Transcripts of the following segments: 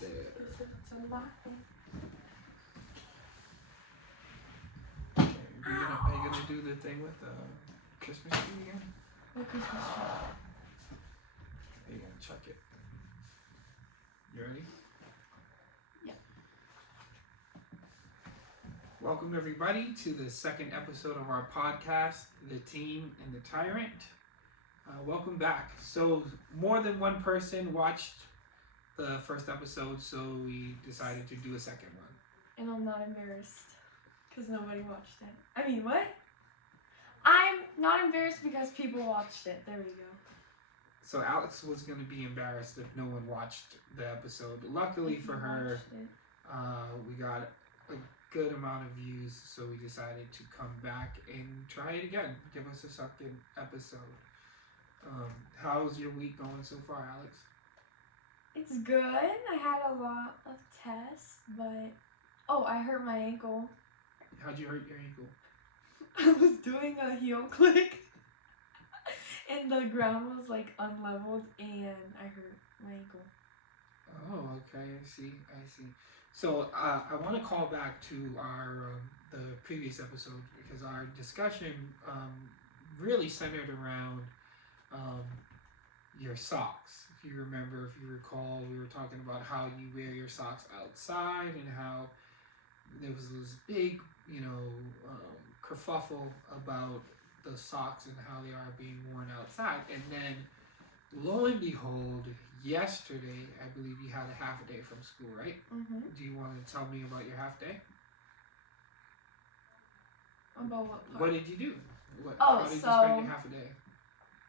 there. It's unlocking. Are you gonna do the thing with the Christmas tree again? What Christmas tree? Are you gonna chuck it? You ready? Yeah. Welcome everybody to the second episode of our podcast, The Teen and The Tyrant. Welcome back. So more than one person watched the first episode, so we decided to do a second one. And I'm not embarrassed because nobody watched it. I mean, what? I'm not embarrassed because people watched it. There we go. So Alex was going to be embarrassed if no one watched the episode. Luckily for her, we got a good amount of views, so we decided to come back and try it again. Give us a second episode. How's your week going so far, Alex? It's good. I had a lot of tests, but I hurt my ankle. How'd you hurt your ankle? I was doing a heel click and the ground was like unleveled and I hurt my ankle. Oh, okay. I see. So I want to call back to our the previous episode because our discussion really centered around your socks. If you recall, we were talking about how you wear your socks outside and how there was this big, kerfuffle about the socks and how they are being worn outside. And then, lo and behold, yesterday, I believe you had a half a day from school, right? Mm-hmm. Do you want to tell me about your half day? About what part? What did you do? How did you spend your half a day?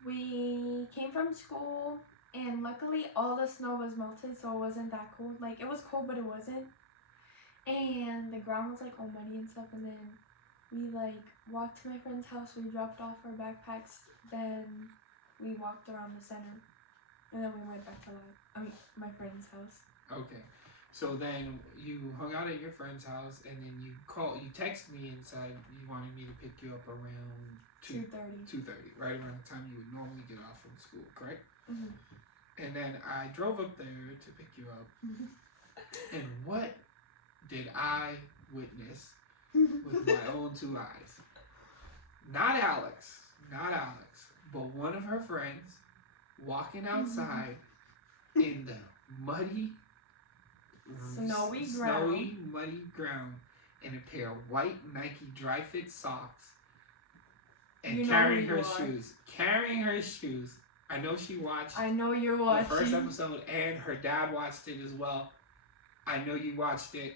We came from school, and luckily all the snow was melted, so it wasn't that cold. Like, it was cold, but it wasn't. And the ground was, like, all muddy and stuff, and then we, like, walked to my friend's house. We dropped off our backpacks, then we walked around the center, and then we went back to, my friend's house. Okay. So then you hung out at your friend's house, and then you texted me and said you wanted me to pick you up around 2:30, right around the time you would normally get off from school, correct? Mm-hmm. And then I drove up there to pick you up, and what did I witness with my own two eyes? Not Alex, but one of her friends walking outside in the muddy, muddy ground in a pair of white Nike dry fit socks and carrying her shoes. I know she watched. I know you're watching the first episode, and her dad watched it as well. I know you watched it.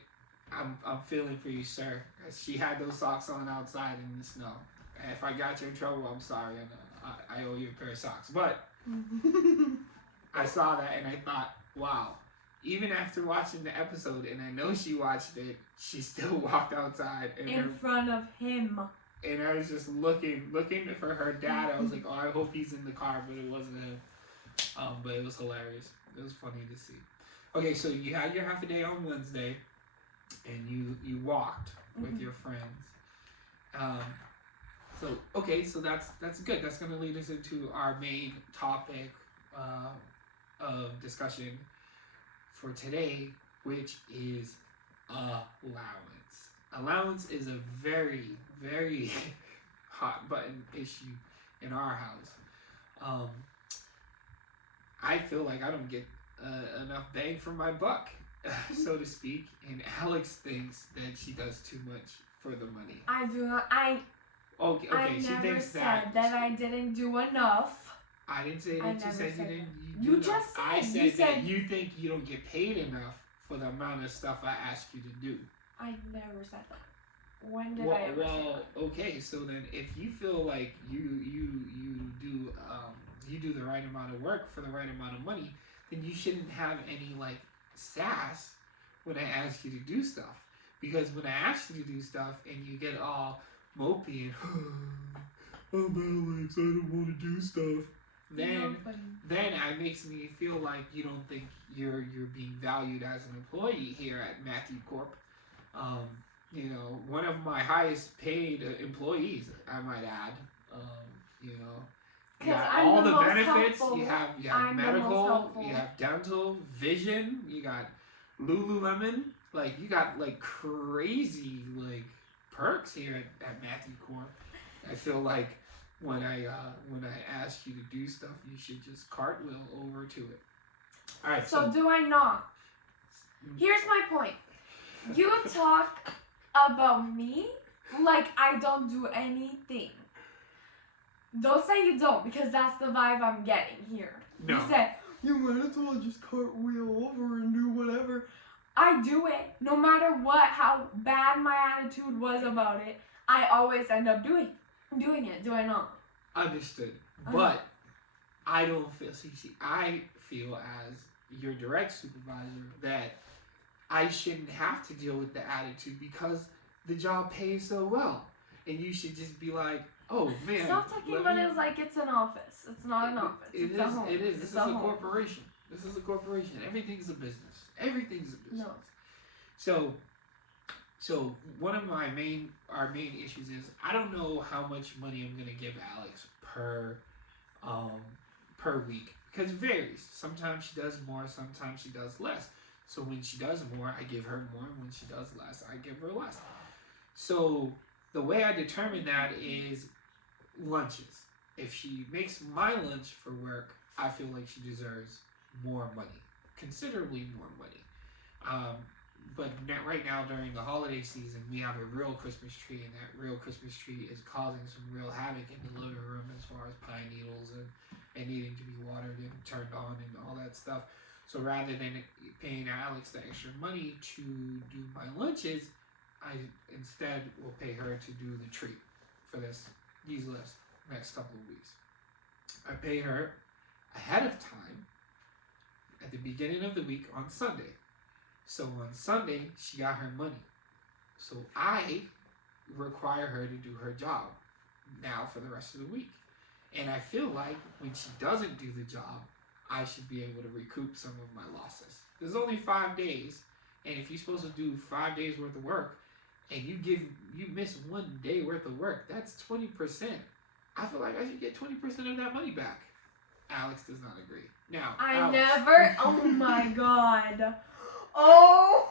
I'm feeling for you, sir. She had those socks on outside in the snow. And if I got you in trouble, I'm sorry. I owe you a pair of socks. But I saw that and I thought, wow. Even after watching the episode, and I know she watched it, she still walked outside in front of him. And I was just looking for her dad. I was like, oh, I hope he's in the car, but it wasn't him. But it was hilarious. It was funny to see. Okay, so you had your half a day on Wednesday, and you walked with your friends. So that's good. That's going to lead us into our main topic of discussion for today, which is allowance. Allowance is a very, very hot button issue in our house. I feel like I don't get enough bang for my buck, so to speak, and Alex thinks that she does too much for the money. I do not. Okay. I She never thinks said that I didn't do enough. I didn't say that. You said you didn't. You just said. I said that you think you don't get paid enough for the amount of stuff I asked you to do. I never said that. When did I ever say that? Okay. So then, if you feel like you do the right amount of work for the right amount of money, then you shouldn't have any sass when I ask you to do stuff. Because when I ask you to do stuff and you get all mopey and Alex, I don't want to do stuff, then it makes me feel like you don't think you're being valued as an employee here at Matthew Corp. One of my highest paid employees, I might add. You got all the benefits. Helpful. You have medical, you have dental, vision. You got Lululemon, like you got like crazy like perks here at Matthew Corp. I feel like when I ask you to do stuff, you should just cartwheel over to it. All right. So do I not? Here's my point. You talk about me like I don't do anything. Don't say you don't, because that's the vibe I'm getting here. No. You said, you might as well just cartwheel over and do whatever. I do it, no matter what, how bad my attitude was about it, I always end up doing it, do I not? Understood. But I don't feel, I feel as your direct supervisor that I shouldn't have to deal with the attitude because the job pays so well. And you should just be like, oh man. Stop talking about it like it's an office. It's not an office. It's a home. It is. This It's is a a home. corporation. This is a corporation. Everything's a business. Everything's a business. No. So one of our main issues is I don't know how much money I'm gonna give Alex per week because it varies. Sometimes she does more. Sometimes she does less. So when she does more, I give her more. And when she does less, I give her less. So the way I determine that is lunches. If she makes my lunch for work, I feel like she deserves more money, considerably more money. But right now during the holiday season, we have a real Christmas tree, and that real Christmas tree is causing some real havoc in the living room as far as pine needles and needing to be watered and turned on and all that stuff. So rather than paying Alex the extra money to do my lunches, I instead will pay her to do the tree for these next couple of weeks. I pay her ahead of time at the beginning of the week on Sunday. So on Sunday, she got her money. So I require her to do her job now for the rest of the week. And I feel like when she doesn't do the job, I should be able to recoup some of my losses. There's only 5 days, and if you're supposed to do 5 days worth of work, and you miss 1 day worth of work, that's 20%. I feel like I should get 20% of that money back. Alex does not agree. Now, Oh my god. Oh!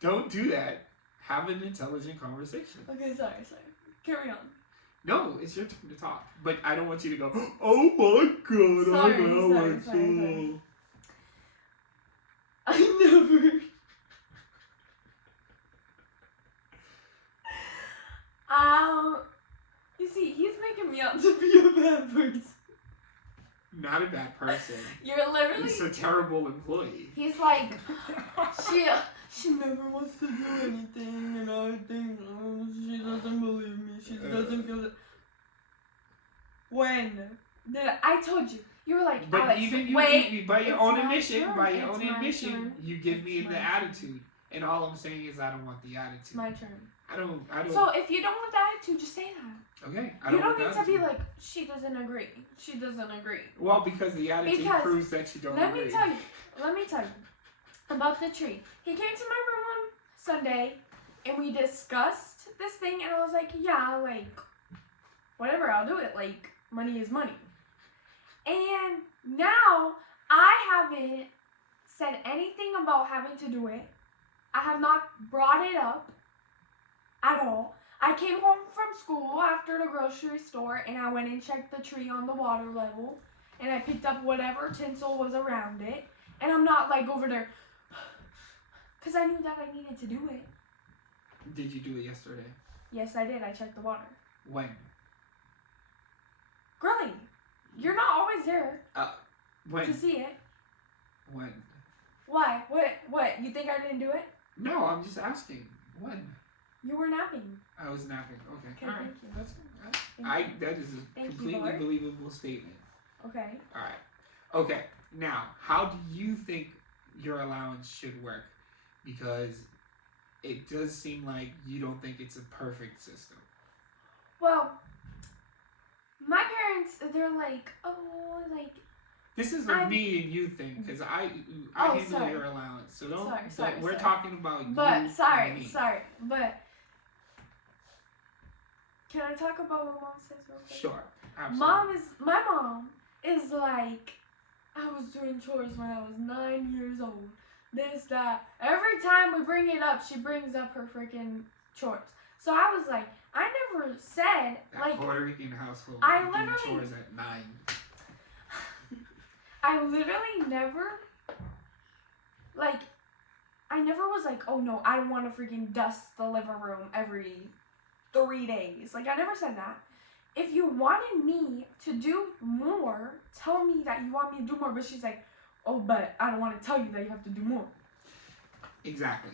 Don't do that. Have an intelligent conversation. Okay, sorry. Carry on. No, it's your turn to talk. But I don't want you to go, oh my god, Sorry. I never... You see, he's making me out to be a bad person. Not a bad person. You're literally... He's a terrible employee. He's like, she never wants to do anything, and I think she doesn't believe me. She doesn't feel it. When did I told you? You were like, but Alex, even by your own admission, you give me the attitude, and all I'm saying is I don't want the attitude. It's my turn. I don't. So if you don't want the attitude, just say that. Okay. You don't need to be like, she doesn't agree. She doesn't agree. Well, because the attitude proves that you don't agree. Let me tell you about the tree. He came to my room on Sunday, and we discussed this thing, and I was like, yeah, like, whatever, I'll do it. Like, money is money. And now I haven't said anything about having to do it. I have not brought it up at all. I came home from school after the grocery store, and I went and checked the tree on the water level, and I picked up whatever tinsel was around it, and I'm not like over there, because I knew that I needed to do it. Did you do it yesterday? Yes, I did. I checked the water. When? Girlie, you're not always there When? to see it. When? Why? What? You think I didn't do it? No, I'm just asking. When? You were napping. I was napping. Okay. Okay, All right. thank you. That's Thank that is a completely believable statement. Okay. All right. Okay. Now, how do you think your allowance should work? Because it does seem like you don't think it's a perfect system. Well, my parents, they're like, oh, like. This is a me and you thing, because I handle your allowance. So don't. Sorry. We're talking about but, you. Sorry. And me. But. Can I talk about what Mom says real quick? Sure. Absolutely. My mom is like, I was doing chores when I was 9 years old. this, that. Every time we bring it up, she brings up her freaking chores. So I was like, I never said, That like, Puerto Rican household. I you do literally- chores at 9. I literally never, like, I never was like, oh no, I don't want to freaking dust the living room every 3 days. Like, I never said that. If you wanted me to do more, tell me that you want me to do more. But she's like, oh, but I don't want to tell you that you have to do more. Exactly.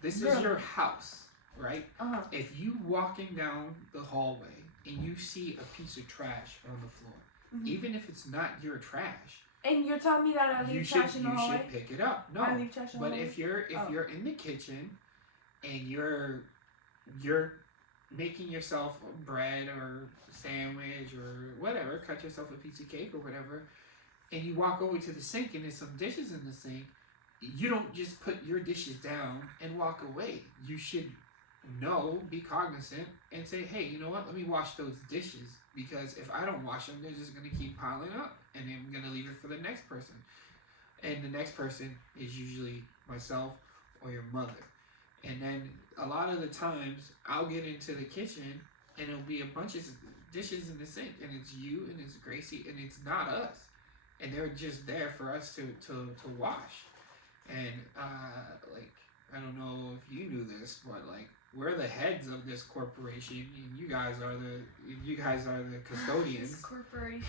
This Girl. is your house, right? Uh-huh. If you walking down the hallway and you see a piece of trash on the floor, Mhm. even if it's not your trash, And you're telling me that I you leave should trash in the hallway? pick it up. No, I leave trash in the but hallway? if you're Oh. in the kitchen and you're making yourself bread or sandwich or whatever, cut yourself a piece of cake or whatever, and you walk over to the sink and there's some dishes in the sink, you don't just put your dishes down and walk away. You should be cognizant and say, hey, you know what, let me wash those dishes, because if I don't wash them, they're just going to keep piling up, and then I'm going to leave it for the next person. And the next person is usually myself or your mother. And then a lot of the times I'll get into the kitchen and it'll be a bunch of dishes in the sink, and it's you and it's Gracie and it's not us, and they're just there for us to wash. And like, I don't know if you knew this, but like, we're the heads of this corporation, and you guys are the custodians. This corporation.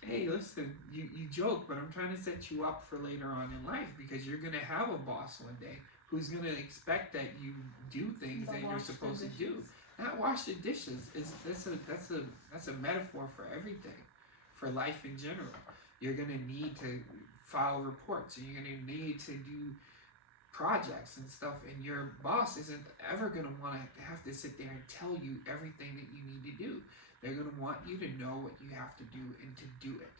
Hey, listen, you joke, but I'm trying to set you up for later on in life, because you're gonna have a boss one day who's gonna expect that you do things that you're supposed to do. Not wash the dishes. That's a metaphor for everything, for life in general. You're gonna need to file reports, and you're gonna need to do projects and stuff, and your boss isn't ever gonna want to have to sit there and tell you everything that you need to do. They're gonna want you to know what you have to do and to do it.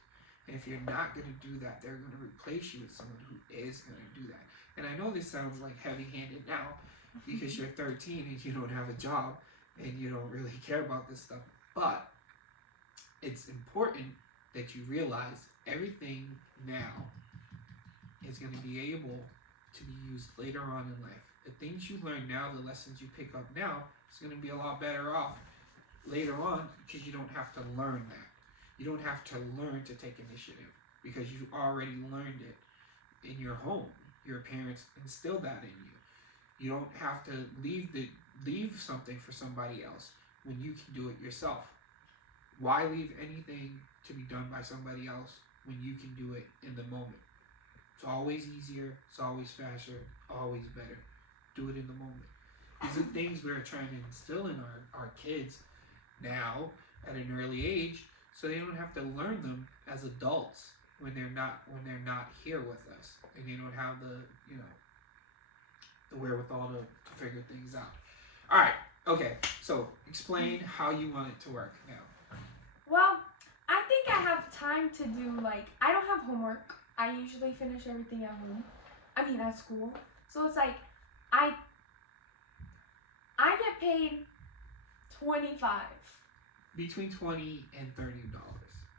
And if you're not gonna do that, they're gonna replace you with someone who is gonna do that. And I know this sounds like heavy-handed now, because you're 13 and you don't have a job and you don't really care about this stuff, but it's important that you realize everything now is going to be able to be used later on in life. The things you learn now, the lessons you pick up now, is going to be a lot better off later on, because you don't have to learn that. You don't have to learn to take initiative, because you already learned it in your home. Your parents instilled that in you. You don't have to leave something for somebody else when you can do it yourself. Why leave anything to be done by somebody else when you can do it in the moment? It's always easier, it's always faster, always better. Do it in the moment. These are things we're trying to instill in our kids now at an early age, so they don't have to learn them as adults when they're not here with us, and they don't have the wherewithal to figure things out. All right, okay. So explain how you want it to work now. Well, I think I have time to do, like, I don't have homework. I usually finish everything at home. I mean, at school. So it's like, I get paid $25. Between $20 and $30.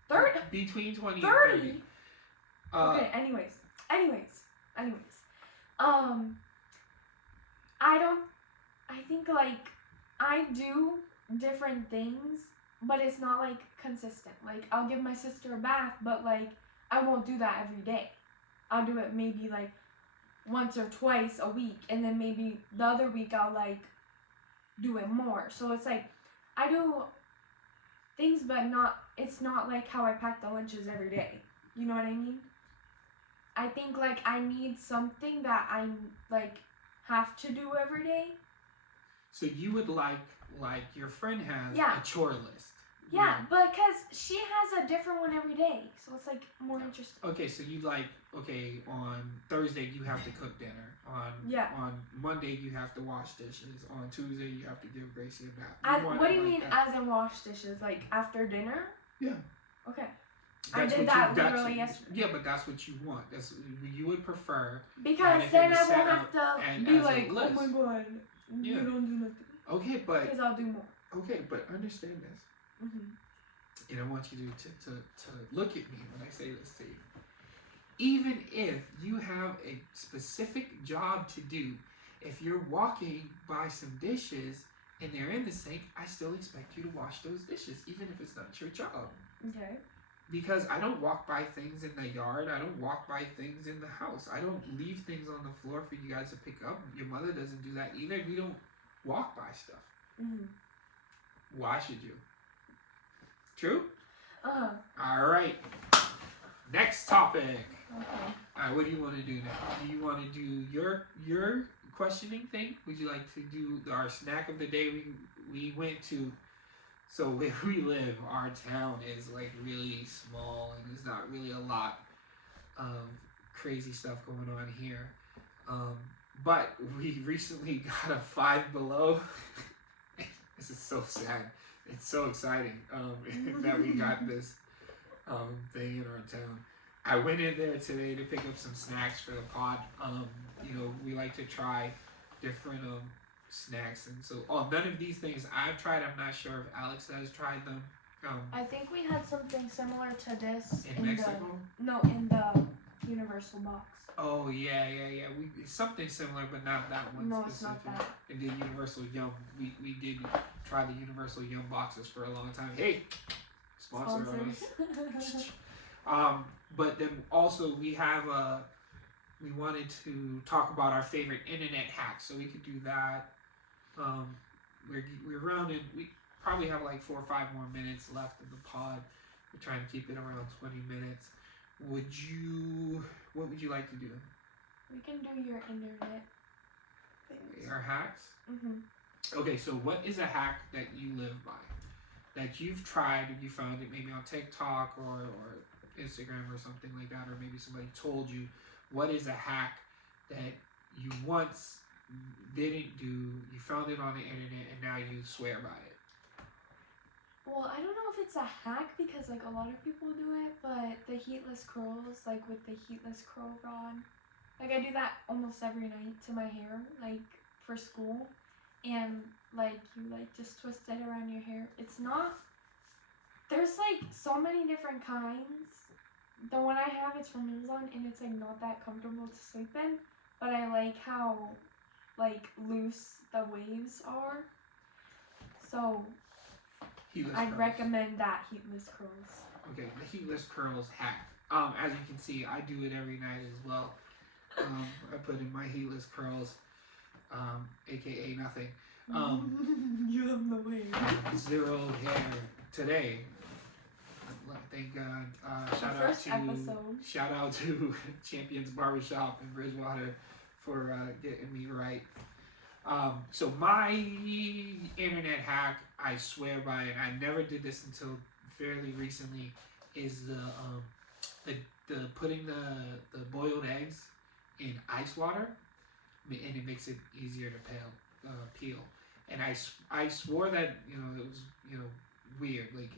30? Between 20 30? and 30. Okay, anyways. I think, like, I do different things, but it's not, like, consistent. Like, I'll give my sister a bath, but, like, I won't do that every day. I'll do it maybe, like, once or twice a week, and then maybe the other week I'll, like, do it more. So it's, like, I do things, but it's not, like, how I pack the lunches every day. You know what I mean? I think, like, I need something that I, like, have to do every day. So you would like your friend has Yeah. a chore list. Yeah, because she has a different one every day, so it's, like, more interesting. Okay, so you like, on Thursday you have to cook dinner. On Monday you have to wash dishes. On Tuesday you have to give Gracie a bath. What do you mean as in wash dishes? Like, after dinner? Yeah. Okay. That's I did that literally yesterday. Yeah, but that's what you want. That's you would prefer. Because if then it was I won't set have up to and be as a like, oh list. my god, you Yeah. don't do nothing. Okay, but Because I'll do more. okay, but understand this. Mm-hmm. And I want you to look at me when I say this to you. even if you have a specific job to do, if you're walking by some dishes and they're in the sink, I still expect you to wash those dishes, even if it's not your job. Okay. Because I don't walk by things in the yard. I don't walk by things in the house. I don't leave things on the floor for you guys to pick up. Your mother doesn't do that either. We don't walk by stuff. Mm-hmm. Why should you? True? Uh-huh. All right. Next topic. Okay. All right, what do you want to do now? Do you want to do your questioning thing? Would you like to do our snack of the day? We went to, so where we live, our town is like really small and there's not really a lot of crazy stuff going on here. But we recently got a 5 Below. This is so sad. It's so exciting that we got this thing in our town. I went in there today to pick up some snacks for the pod. You know, we like to try different snacks, and so none of these things I've tried. I'm not sure if Alex has tried them. I think we had something similar to this in Mexico. In the Universal box. Oh yeah. It's something similar, but not that one. No, specific. it's not that. And the Universal Yum. We did try the Universal Yum boxes for a long time. Hey, sponsor us. But then also we have we wanted to talk about our favorite internet hacks, so we could do that. We're around it. We probably have like 4 or 5 more minutes left in the pod. We're trying to keep it around 20 minutes. What would you like to do? We can do your internet things. Our hacks? Mm-hmm. Okay, so what is a hack that you live by? That you've tried and you found it maybe on TikTok or Instagram or something like that, or maybe somebody told you. What is a hack that you once didn't do, you found it on the internet, and now you swear by it? Well, I don't know if it's a hack because like a lot of people do it, but the heatless curls, like with the heatless curl rod, like I do that almost every night to my hair, like for school, and like you like just twist it around your hair. It's not, there's like so many different kinds. The one I have is from Amazon and it's like not that comfortable to sleep in, but I like how like loose the waves are. So I'd recommend that heatless curls. Okay, the heatless curls hack. As you can see, I do it every night as well. I put in my heatless curls, aka nothing. You have no hair. 0 hair today. Thank God. Shout out to Champions Barbershop in Bridgewater for getting me right. So my internet hack, I swear by it, I never did this until fairly recently, is the putting the boiled eggs in ice water, and it makes it easier to peel. And I swore that it was weird, like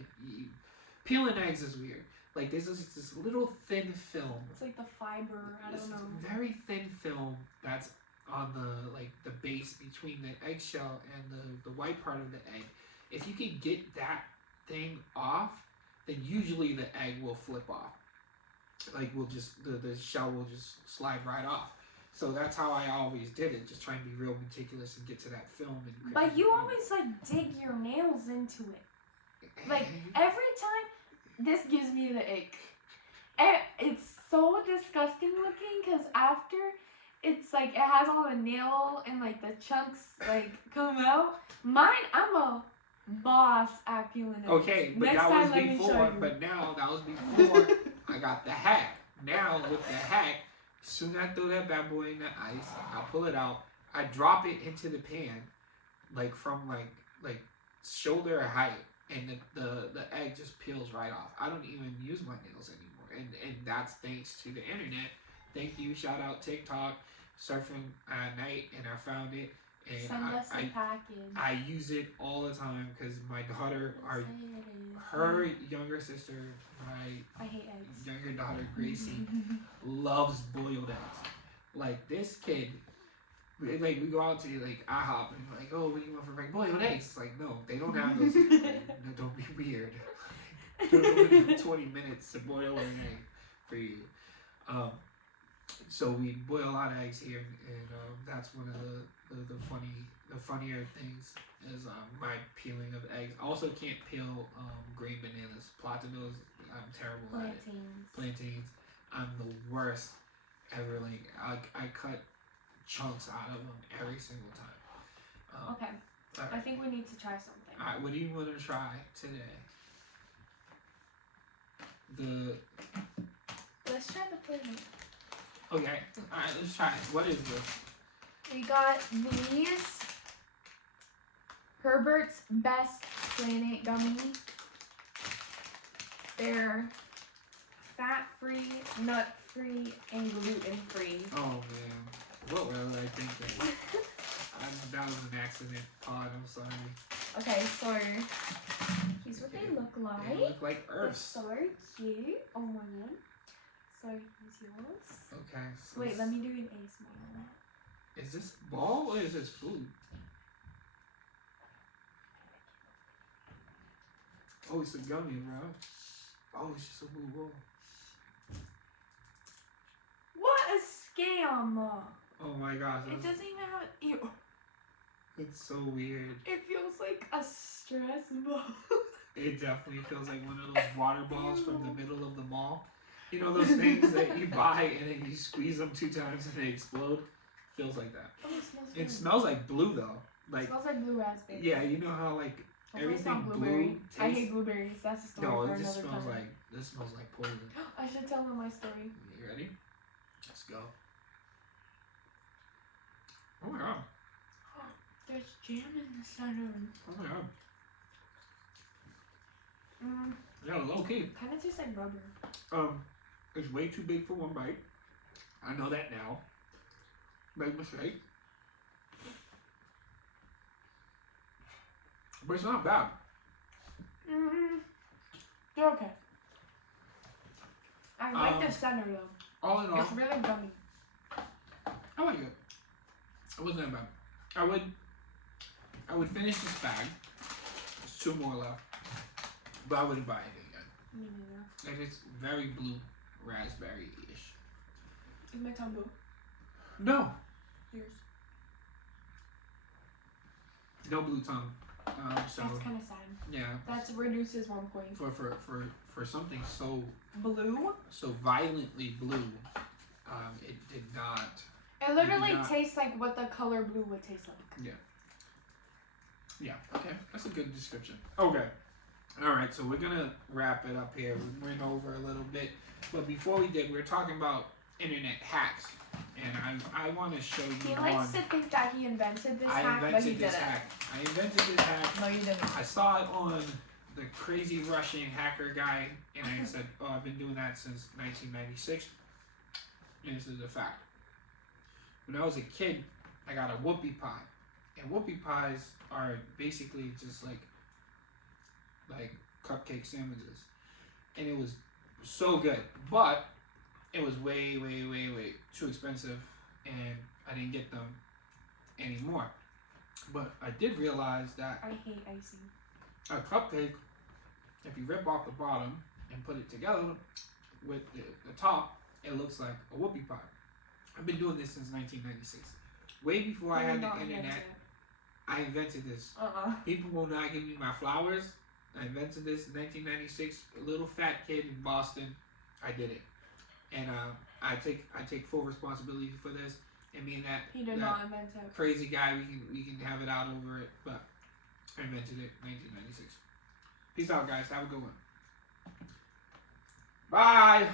peeling eggs is weird. Like this is this little thin film. It's like the fiber. I don't know. Very thin film that's on the base between the eggshell and the white part of the egg. If you can get that thing off, then usually the egg will flip off. Like the shell will just slide right off. So that's how I always did it, just trying to be real meticulous and get to that film. But you always like dig your nails into it. Like every time, this gives me the ick. It's so disgusting looking because after it's like it has all the nail and like the chunks like come out. Mine, I'm a boss at peeling it. Okay, but Next that was time, before. But now that was before I got the hack. Now with the hack, as soon as I throw that bad boy in the ice, I pull it out. I drop it into the pan, like from like shoulder height. And the egg just peels right off. I don't even use my nails anymore. And that's thanks to the internet. Thank you. Shout out TikTok. Surfing at night and I found it. And send us a package. I use it all the time because my daughter, her younger sister, I hate eggs. Younger daughter Gracie loves boiled eggs. Like this kid, like we go out to like IHOP and like, oh, what do you want for breakfast? Boiled eggs. It's like, no, they don't have those. No, don't be weird. 20 minutes to boil an egg for you. Um, so we boil a lot of eggs here, and that's one of the funnier things is my peeling of eggs. I also can't peel green bananas, platanos. I'm terrible at it. Plantains. I'm the worst ever. Like I cut chunks out of them every single time. Okay. Right. I think we need to try something. All right. What do you want to try today? Let's try the pudding. Okay. All right. Let's try it. What is this? We got these Herbert's Best Planet Gummy. They're fat-free, nut-free, and gluten-free. Oh man, what was I thinking? That was an accident, Todd. I'm sorry. Okay, so here's what they look like. They look like Earth. So cute. Oh my god. So here's yours. Okay. So Wait, let me do an ASMR. Is this ball or is this food? Oh, it's a gummy, bro. Oh, it's just a blue ball. What a scam! Oh my gosh. It doesn't even have. Ew. It's so weird. It feels like a stress ball. It definitely feels like one of those water balls from the middle of the mall. You know those things that you buy and then you squeeze them 2 times and they explode? Feels like that. Oh, it smells It good. smells like blue though. Like It smells like blue raspberry. yeah, you know how like Hopefully it's everything not blue blueberry. I tastes. hate blueberries. That's a story No, for it just another smells time. like this smells like poison. I should tell them my story. You ready? Let's go. Oh my god. There's jam in the center. Oh my god. Mm, Yeah, low key. kind of tastes like rubber. It's way too big for one bite. I know that now. Big mistake. But it's not bad. They're okay. I like the Um, center though. All in all, It's really gummy. I like it. It wasn't that bad. I would finish this bag. There's 2 more left. But I wouldn't buy it again. Me neither. And it's very blue raspberry-ish. Is my tongue blue? No. Yours. No blue tongue. So That's kind of sad. yeah. That reduces 1 point. For something so Blue? violently blue, it did not. It literally not- tastes like what the color blue would taste like. Yeah. Okay. That's a good description. Okay. All right. So we're gonna wrap it up here. We went over a little bit, but before we did, we were talking about internet hacks, and I want to show you He one. likes to think that he invented this I hack, but he invented this didn't. hack. I invented this hack. No, you didn't. I saw it on the Crazy Russian Hacker Guy, and I said, "Oh, I've been doing that since 1996." And this is a fact. When I was a kid, I got a whoopie pie, and whoopie pies are basically just like cupcake sandwiches, and it was so good, but it was way too expensive, and I didn't get them anymore. But I did realize that I hate icing. a cupcake, if you rip off the bottom and put it together with the top, it looks like a whoopie pie. I've been doing this since 1996. Way before I had the internet, I invented this. People will not give me my flowers. I invented this in 1996. A little fat kid in Boston. I did it. And I take full responsibility for this. And me and He did that not invent it. crazy guy, we can have it out over it. But I invented it in 1996. Peace out, guys. Have a good one. Bye.